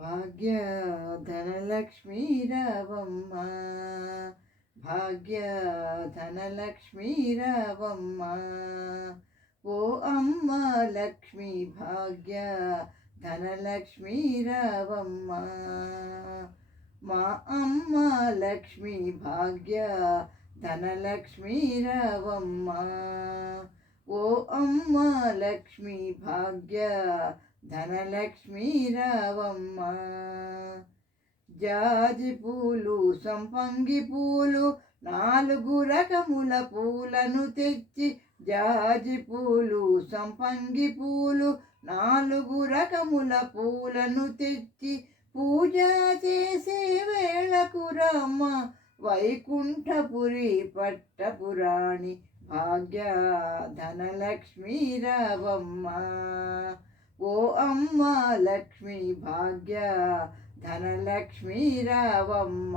భాగ్య ధనలక్ష్మీ రావమ్మ, భాగ్య ధనలక్ష్మీ రావమ్మ. ఓ అమ్మ లక్ష్మీ భాగ్య ధనలక్ష్మీ రావమ్మ. మా అమ్మ లక్ష్మీ భాగ్య ధనలక్ష్మీ రావమ్మ. ఓ అమ్మ లక్ష్మీ భాగ్య ధనలక్ష్మీ రావమ్మ. జాజి పూలు సంపంగి పూలు 4 రకముల పూలను తెచ్చి, జాజి పూలు సంపంగి పూలు 4 రకముల పూలను తెచ్చి, పూజ చేసే వేళకు రామ వైకుంఠపురి పట్టపురాణి భాగ్య ధనలక్ష్మీ రావమ్మ. ఓ అమ్మ లక్ష్మీ భాగ్య ధనలక్ష్మీ రావమ్మ.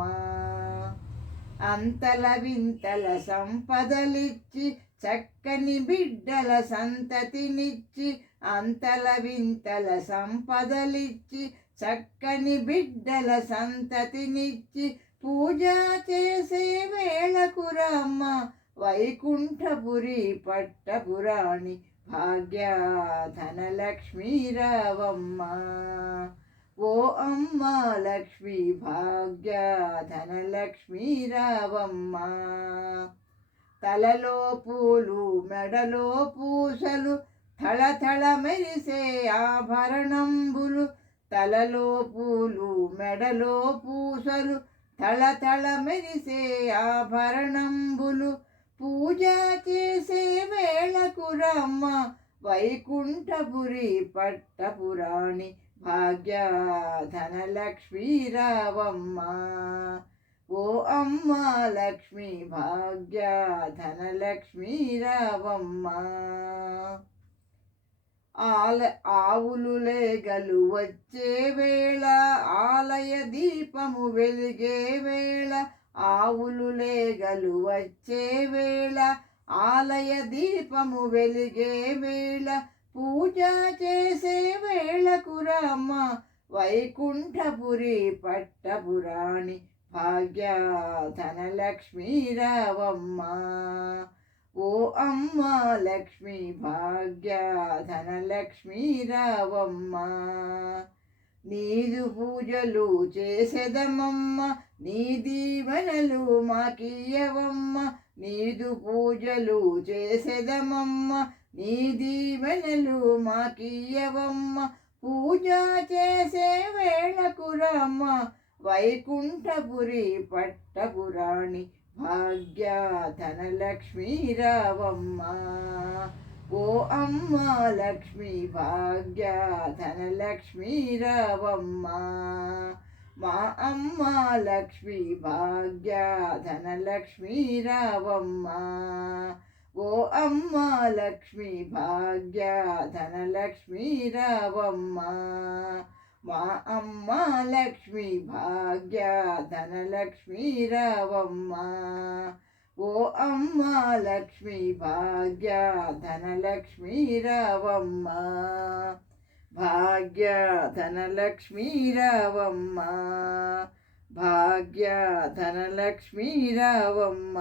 అంతల వింతల సంపదలిచ్చి, చక్కని బిడ్డల సంతతినిచ్చి, అంతల వింతల సంపదలిచ్చి, చక్కని బిడ్డల సంతతినిచ్చి, పూజ చేసే వేళకు రామ్మ వైకుంఠపురి పట్టపురాణి భాగ్య ధనలక్ష్మీ రావమ్మ. ఓ అమ్మ లక్ష్మీ భాగ్య ధనలక్ష్మీ రావమ్మ. తలలో పూలు మెడలో పూసలు థళథళ మెరిసే ఆభరణంబులు, తలలో పూలు మెడలో పూసలు థళథళ మెరిసే ఆభరణంబులు, పూజ చేసే వేళకు రామ్మ వైకుంఠపురి పట్టపురాణి భాగ్య ధనలక్ష్మీ రావమ్మ. ఓ అమ్మ లక్ష్మీ భాగ్య ధనలక్ష్మీ రావమ్మ. ఆవులు లేగలు వచ్చే వేళ, ఆలయ దీపము వెలిగే వేళ, ఆవులు లేగలు వచ్చే వేళ, ఆలయ దీపము వెలిగే వేళ, పూజ చేసే వేళకు రామ్మ వైకుంఠపురి పట్టపురాణి భాగ్య ధనలక్ష్మీ రావమ్మ. ఓ అమ్మ లక్ష్మీ భాగ్య ధనలక్ష్మీ రావమ్మ. నీదు పూజలు చేసెదమమ్మ, నీ దీవెనలు మాకియ్యవమ్మ, నీదు పూజలు చేసెదమమ్మ, నీ దీవెనలు మాకియ్యవమ్మ, పూజ చేసే వేళకు రామ్మ వైకుంఠపురి పట్టపురాణి భాగ్య ధనలక్ష్మీ రావమ్మ. ఓ అమ్మ లక్ష్మీ భాగ్య ధనలక్ష్మీ రావమ్మ. మా అమ్మ లక్ష్మీ భాగ్య ధనలక్ష్మీ రావమ్మ. ఓ అమ్మ లక్ష్మీ భాగ్య ధనలక్ష్మీ రావమ్మ. మా అమ్మ లక్ష్మీ భాగ్య ధనలక్ష్మీ రావమ్మ. ఓ అమ్మ లక్ష్మీ భాగ్య ధనలక్ష్మీ రావమ్మ. భాగ్య ధనలక్ష్మీ రావమ్మ, భాగ్య ధనలక్ష్మీ రావమ్మ.